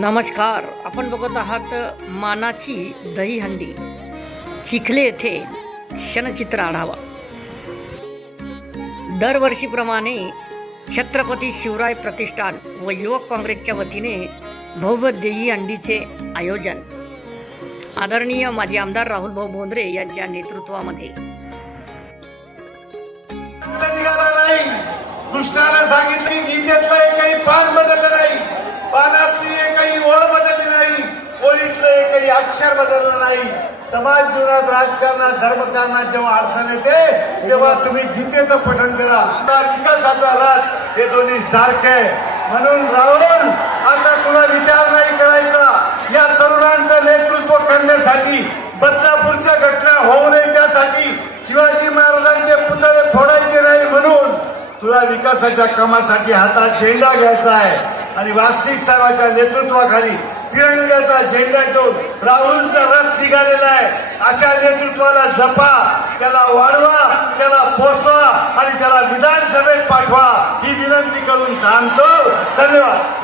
नमस्कार, आपण बघत आहात मानाची दहीहंडी चिखले येथे क्षणचित्र आढावा। दरवर्षीप्रमाणे छत्रपती शिवराय प्रतिष्ठान व युवक काँग्रेसच्या वतीने भव्य दहीहंडीचे आयोजन आदरणीय माजी आमदार राहुल भाऊ बोंद्रे यांच्या नेतृत्वामध्ये। कृष्णाला सांगितले गीतेतलं काही पान बदललं नाही, पानातली काही ओळ बदलली नाही, ओळीतलं काही अक्षर बदललं नाही। समाज जीवनात, राजकारणात, धर्मकारणात जेव्हा अडचण येते तेव्हा तुम्ही गीतेचं पठण करा। विकासाचा रथ हे दोन्ही सारखे, म्हणून राहुल आता तुला विचार नाही करायचा। या तरुणांचं नेतृत्व करण्यासाठी, बदलापूरच्या घटना होऊ नये त्यासाठी, शिवाजी महाराजांचे पुतळे फोडायचे नाही म्हणून तुला विकासाच्या कामासाठी हातात झेंडा घ्यायचा आहे आणि वास्तविक साहेबांच्या नेतृत्वाखाली तिरंग्याचा झेंडा घेऊन राहुलचा रथ निघालेला आहे। अशा नेतृत्वाला जपा, त्याला वाढवा, त्याला पोचवा आणि त्याला विधानसभेत पाठवा ही विनंती करून थांबतो। धन्यवाद।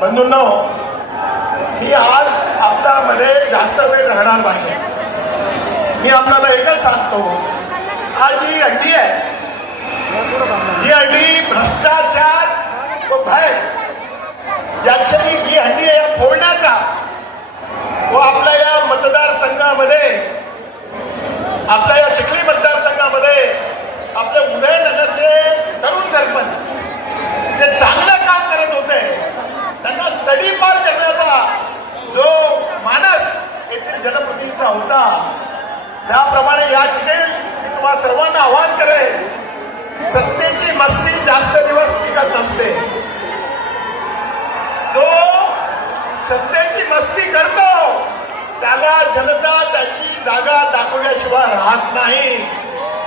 बंधूंनो, मी आज आपल्यामध्ये जास्त वेळ राहणार नाही। मी आपल्याला एकच सांगतो, आज ही हंडी आहे, ही हंडी भ्रष्टाचार व भय याची ही हंडी आहे, या फोडण्याचा व आपल्या या मतदारसंघामध्ये, आपल्या या चिखली मतदारसंघामध्ये आपले उदयनगरचे तरुण सरपंच जे चांगलं काम करत होते त्यांना तडीपार करण्याचा जो मानस येथील जनप्रतिनिधीचा होता, त्याप्रमाणे या ठिकाणी मी तुम्हाला सर्वांना आवाहन करेन, सत्तेची मस्ती जास्त दिवस टिकत नसते। तो सत्तेची मस्ती करतो त्याला जनता त्याची जागा दाखवल्याशिवाय राहत नाही.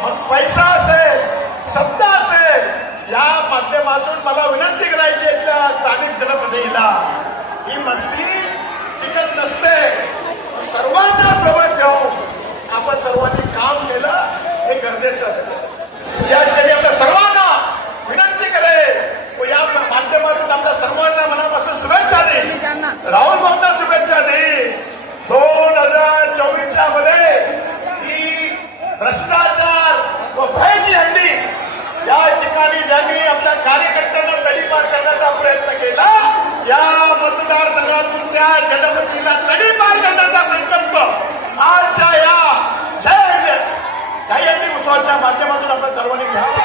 मग पैसा असेल, सत्ता असेल, या माध्यमातून मला विनंती करायची याच्या स्थानिक जनप्रतिनिधीला, ही मस्ती टिकत नसते. सर्वांना सोबत घेऊन आपण सर्वांनी काम केलं हे गरजेचं असतं. या ठिकाणी आपल्या सर्वांना विनंती करेल व या माध्यमातून आपल्या सर्वांना मनापासून शुभेच्छा देईल. राहुल भाऊंना शुभेच्छा देईल. 2024च्या मध्ये ही भ्रष्टाचार व भयाची हंडी या ठिकाणी ज्यांनी आपल्या कार्यकर्त्यांना तडीपार करण्याचा प्रयत्न केला, या मतदारसंघातून त्या जनप्रतिनिधीला तडीपार करण्याचा संकल्प आजच्या या जय उत्सवाच्या माध्यमातून आपण सर्वांनी घ्यावा.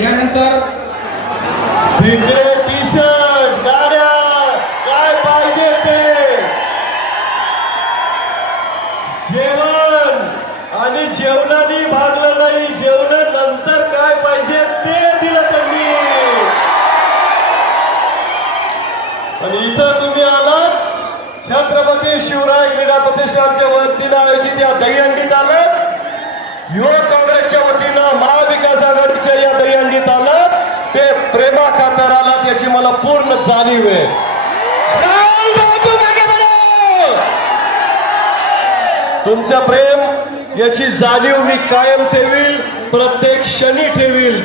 यानंतर भिंगरे टी शर्ट गाड्या काय पाहिजे ते जेवण आणि जेवणाने भागलं नाही, जेवणानंतर काय पाहिजे ते दिलं त्यांनी. आणि इथं तुम्ही आलात छत्रपती शिवराय क्रीडा प्रतिष्ठानच्या वतीनं आयोजित या दहीहंडीत आलं. युवक काँग्रेसच्या वतीनं महाविकास आघाडीच्या या दहीहंडीत आलं. ते प्रेमा खातर आलात याची मला पूर्ण जाणीव आहे. तुमचं प्रेम याची जाणीव मी कायम ठेवील, प्रत्येक क्षणी ठेवील.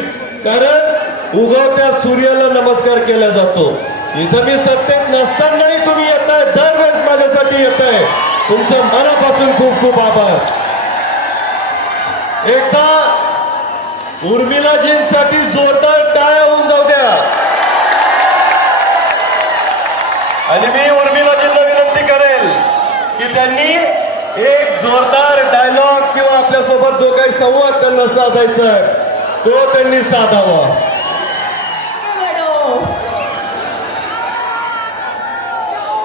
कारण उगवत्या सूर्याला नमस्कार केला जातो. इथं मी सत्तेत नसतानाही तुम्ही येताय, दरवेळेस माझ्या करण्यासाठी येत आहे. तुमचं मनापासून खूप खूप आभार. एकदा उर्मिलाजींसाठी जोरदार टाळ्या होऊन जाऊ द्या. आणि मी उर्मिलाजींना विनंती करेल की त्यांनी एक जोरदार डायलॉग किंवा आपल्यासोबत जो काही संवाद त्यांना साधायचा आहे तो त्यांनी साधावा.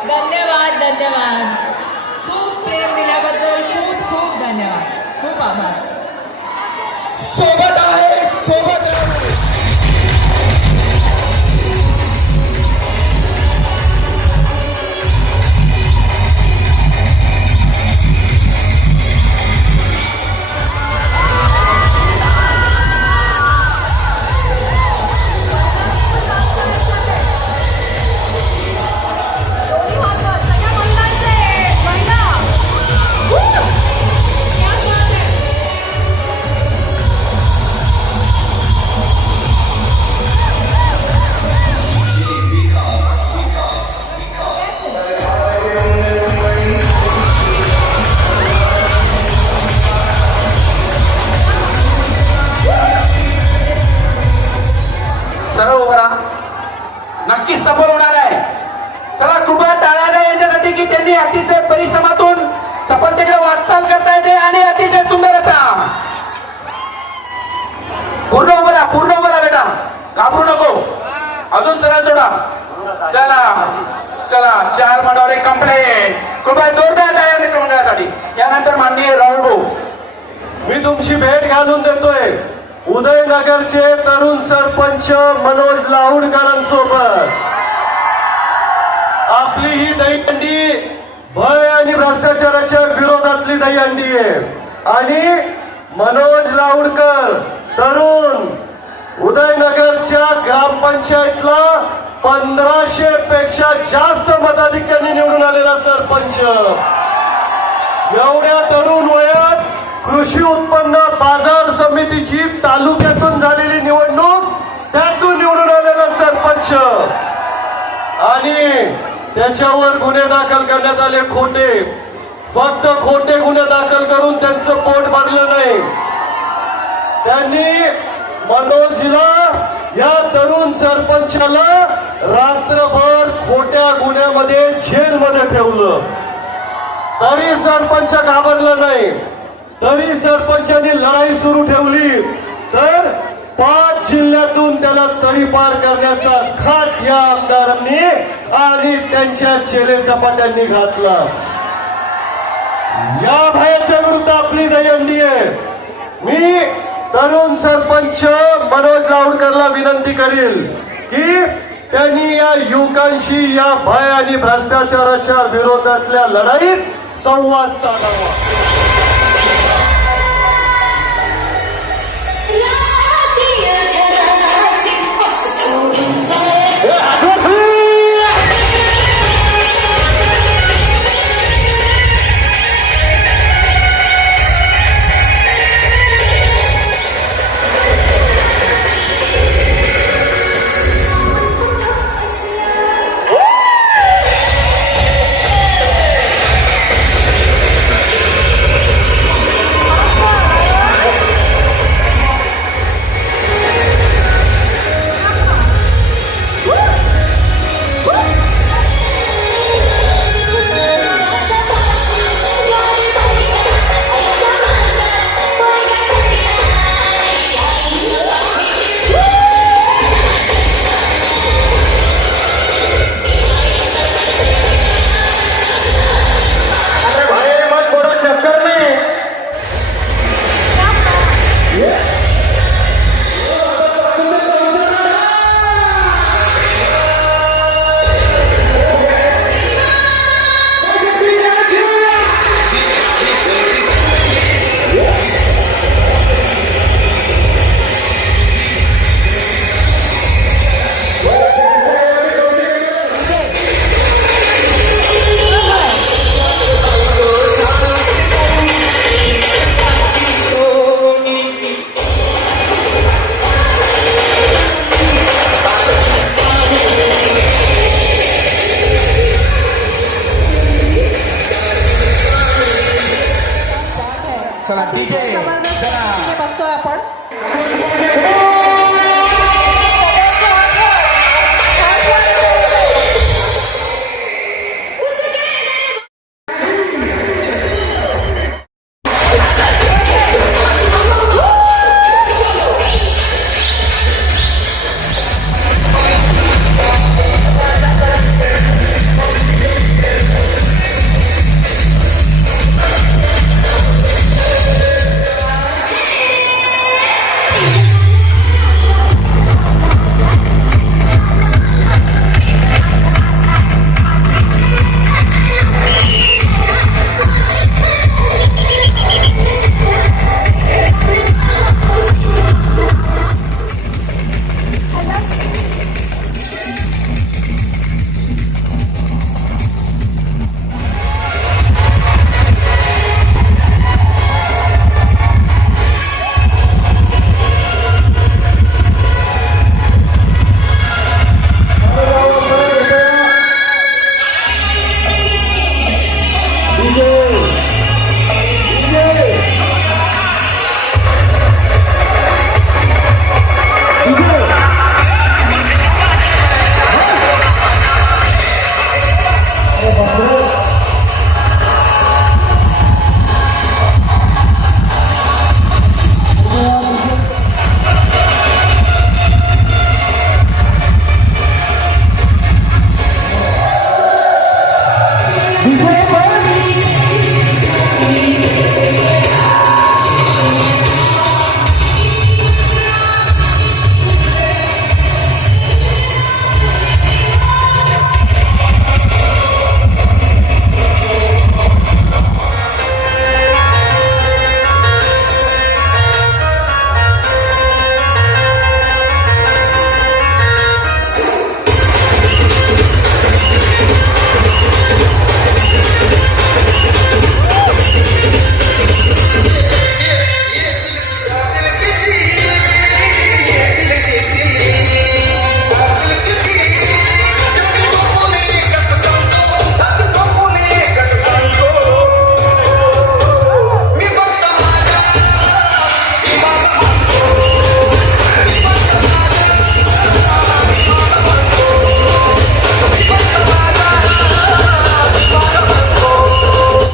धन्यवाद धन्यवाद. खूप प्रेम दिल्याबद्दल खूप खूप धन्यवाद. खूप आभार. सोबत आहे, सोबत आहे. सरळ उभा राहा. नक्कीच सफल होणार आहे. चला कृपया टाळ्या द्या याच्यासाठी की त्यांनी अतिशय परिश्रमातून सफलतेकडे वाटचाल करता येते आणि अतिशय सुंदर असा. पूर्ण उभं राहा बेटा, घाबरू नको. अजून सरळ थोडा. चला चला 4 माडावर एक कंप्लेंट. कृपया जोरदार टाळ्या मित्रमंडळासाठी. यानंतर माननीय राहुल भाऊ. मी तुमची भेट घालून देतोय उदयनगरचे तरुण सरपंच मनोज लाऊडकरांसोबत. आपली ही दहीहंडी भय आणि भ्रष्टाचाराच्या विरोधातली दहीहंडी आहे. आणि मनोज लाऊडकर तरुण उदयनगरच्या ग्रामपंचायतला 1500 पेक्षा जास्त मताधिक्यांनी निवडून आलेला सरपंच. एवढ्या तरुण वयात कृषी उत्पन्न बाजार समितीची तालुक्यातून झालेली निवडणूक त्यातून निवडून आलेला सरपंच. आणि त्याच्यावर गुन्हे दाखल करण्यात आले खोटे. फक्त खोटे गुन्हे दाखल करून त्यांचं पोट भरलं नाही. त्यांनी मनोजला या तरुण सरपंचाला रात्रभर खोट्या गुन्ह्यामध्ये जेलमध्ये ठेवलं. तरी सरपंच घाबरला नाही. तरी सरपंचांनी लढाई सुरू ठेवली. तर 5 जिल्ह्यातून त्याला तडीपार करण्याचा खाट या आमदारांनी आणि त्यांच्या चेलेचपाट्यांनी घातला. या भयाच्या विरुद्ध आपली दहीहंडी आहे. मी तरुण सरपंच मनोज लाऊडकरला विनंती करील की त्यांनी या युवकांशी या भय आणि भ्रष्टाचाराच्या विरोधातल्या लढाईत संवाद साधावा. चला अतिशय DJ, जबरदस्त चला. बघतोय आपण